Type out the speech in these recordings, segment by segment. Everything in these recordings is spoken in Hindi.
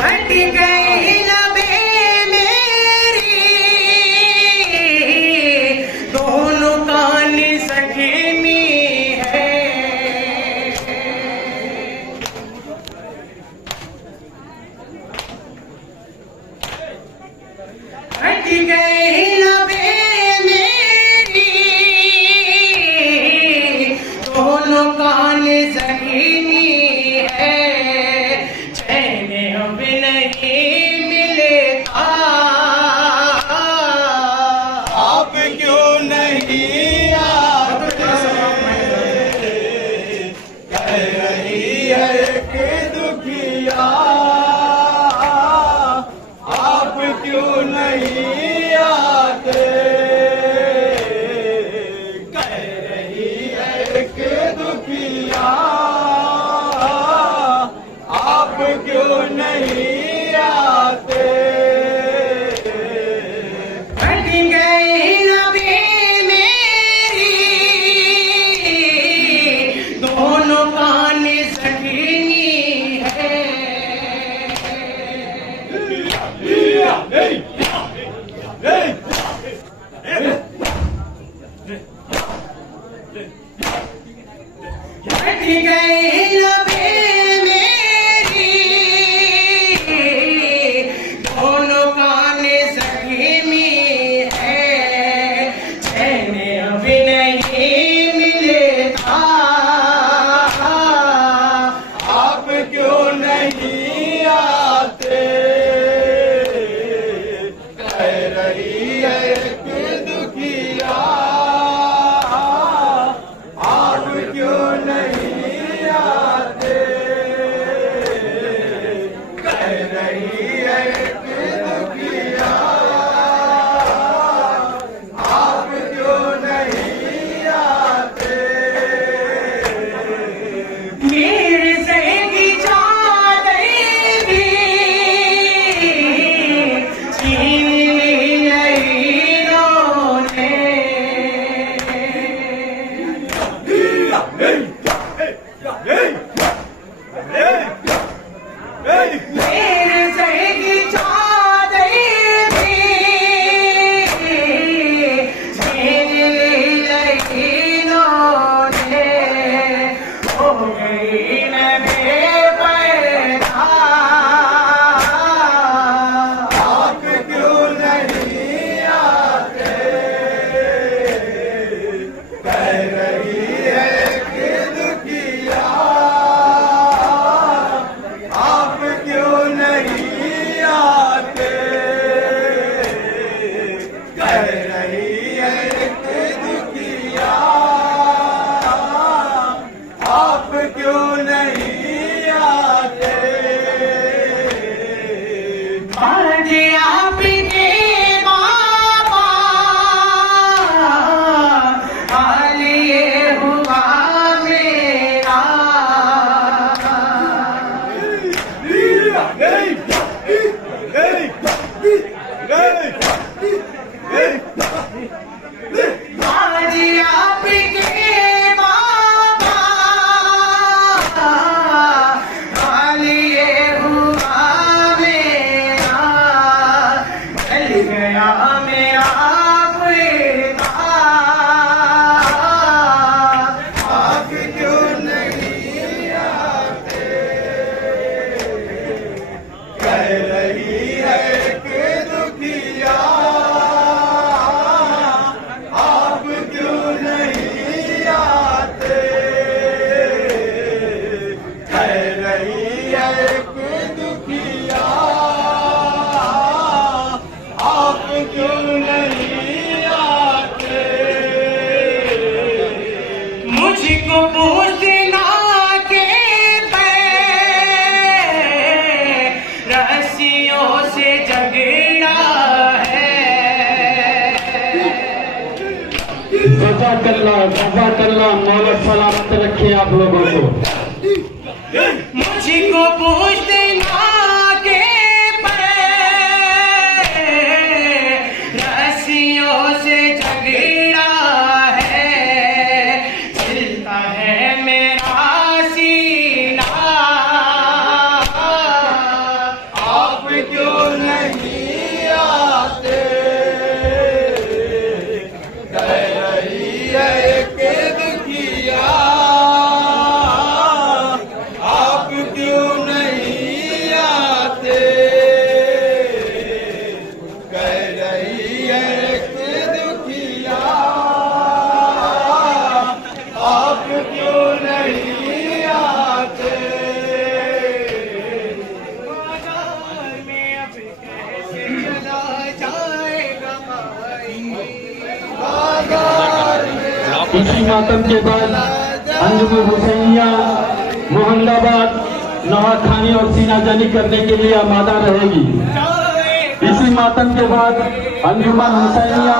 हट गई लबे मेरी दोनों कान सखीनी है। हट गई लबे मेरी दोनों कान सखीनी है। चैन अब नहीं मिलेगा आप क्यों नहीं आते? कह रही है कि दुखिया आप क्यों नहीं आते? कह रही है कि दुखिया आप क्यों नहीं आते? हट गई लबे मेरी दोनों कान सखीनी है। हट गई लबे मेरी दोनों कान सखीनी है। चैन अब नहीं मिलेगा आप क्यों नहीं आते? कह रही है कि दुखिया आप क्यों नहीं आते? कह रही है कि दुखिया आप क्यों नहीं आते? मेरे सहेगी चादर भी छीन ली इन्होंने। मेरे सहेगी चादर भी छीन ली इन्होंने। हो गई मैं बेपर्दा आप क्यों नहीं आते? कह रही है कि दुखिया आप क्यों नहीं आते? कह रही है कि दुखिया आप क्यों नहीं आते? आज आपके बाबा हाल ये हुआ मेरा। आज आपके बाबा हाल ये हुआ मेरा। चल गया मेरा बेटा आप क्यों नहीं आते? कह रही है कि दुखिया आप क्यों नहीं आते? कह रही है कि दुखिया आप क्यों नहीं आते? मुझको पूछना के पैर रस्सियों से झगड़ा है। जज़ाकल्लाह मौला सलामत रखे आप लोगों को। मुझको पूछना के पैर रस्सियों से झगड़ा है। चलता इसी मातम के बाद अंजुमन हुसैनिया मोहम्मदाबाद नवाखानी और सीनाजनी करने के लिए आमादा रहेगी। इसी मातम के बाद अंजुमन हुसैनिया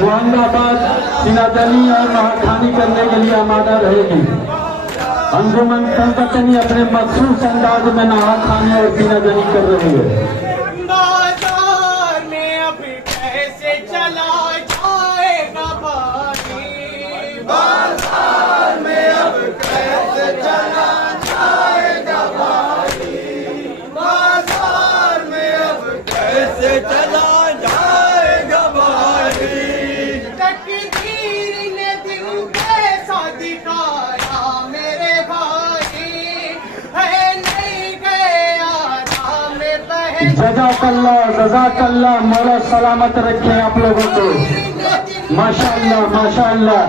मोहम्मदाबाद सीनाजनी और नवाखानी करने के लिए आमादा रहेगी। अंजुमन संगठनी अपने मखसूस अंदाज में नवाखानी और सीनाजनी कर रही है। बाजार में अब कैसे चला जाएगा भाई, बाजार में अब कैसे चला जाएगा भाई, बाजार में अब कैसे चला जाएगा भाई। तकदीर ने दिन कैसा दिखाया मेरे भाई, है नहीं गया नाम बहन। जज़ाकल्लाह मौला सलामत रखे आप लोगों को। माशाअल्लाह माशाअल्लाह।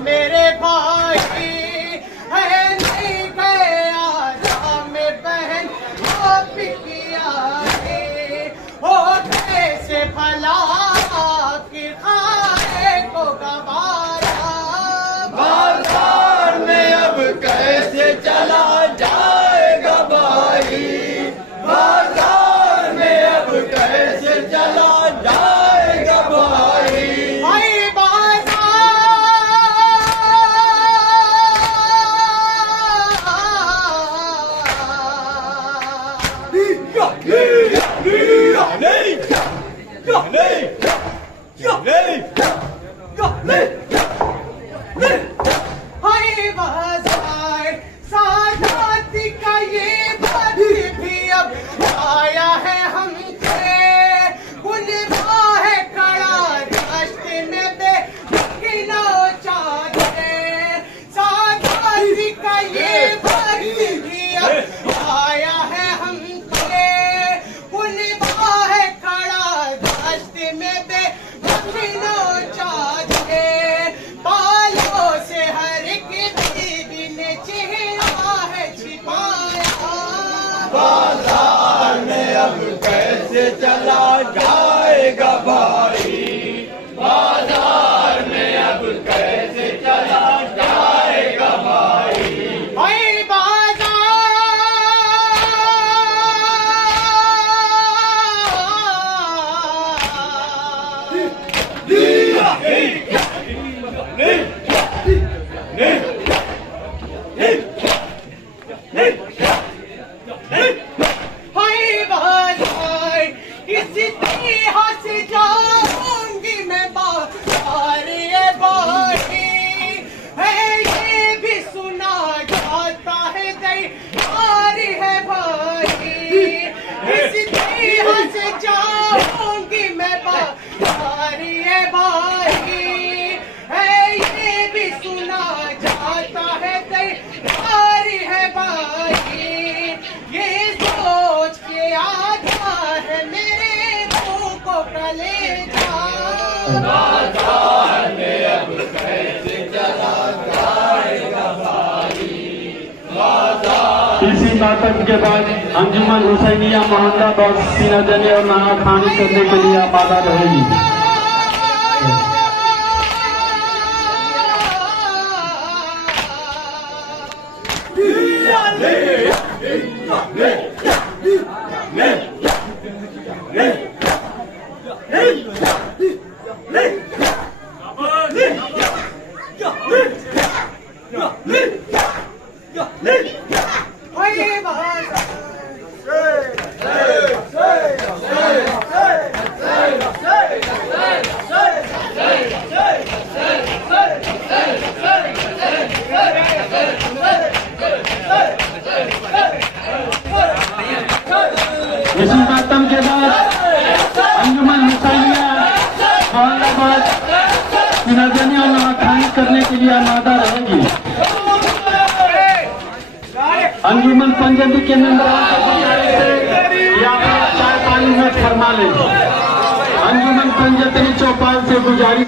मेरे भाई है नहीं गया नाम बहन, आप किया है हो कैसे भला कि खाए को गवारा। बाजार में अब कैसे चला जाएगा भाई, बाजार में अब कैसे चला जाएगा भाई। भाई बाजार सादाती का ये वक्त भी अब आया है हमसे, गुनवा है कड़ा रास्ते में बेकिनो चाहते। सादाती का ये वक्त भी अब आया है हमसे, गुनवा है कड़ा रास्ते में बेकिनो चाहते। बालों से हर एक बीबी ने चेहरा है छिपाया। बाजार में अब कैसे चला जाएगा भाई, बाजार में अब कैसे चला जाएगा भाई। भाई बाजार किसी तरह से जाऊंगी मैं बाजार, ये भाई है ये भी सुना जाता है दयारी है भाई। किसी तरह से जाऊंगी मैं बाजार, ये भाई है ये भी सुना जाता है दयारी है भाई। ये सोच के आता है मेरे मुंह को कलेजा। बाजार में अब कैसे चला जाएगा भाई, बाजार। इसी मातम के बाद अंजुमन हुसैनिया मोहम्मदाबाद सीनाजनी और नवाखानी करने के लिए आमादा रहेगी। इसी मातम के बाद अंजुमन हुसैनिया मोहम्मदाबाद सीनाजनी और नवाखानी करने के लिए आमादा रहेगी। अंजुमन पंजाबी के मेंबरों को गुजारिश है कि आप चाय पानी में फरमा लें। अंजुमन पंजाबी चौपाल से गुजारिश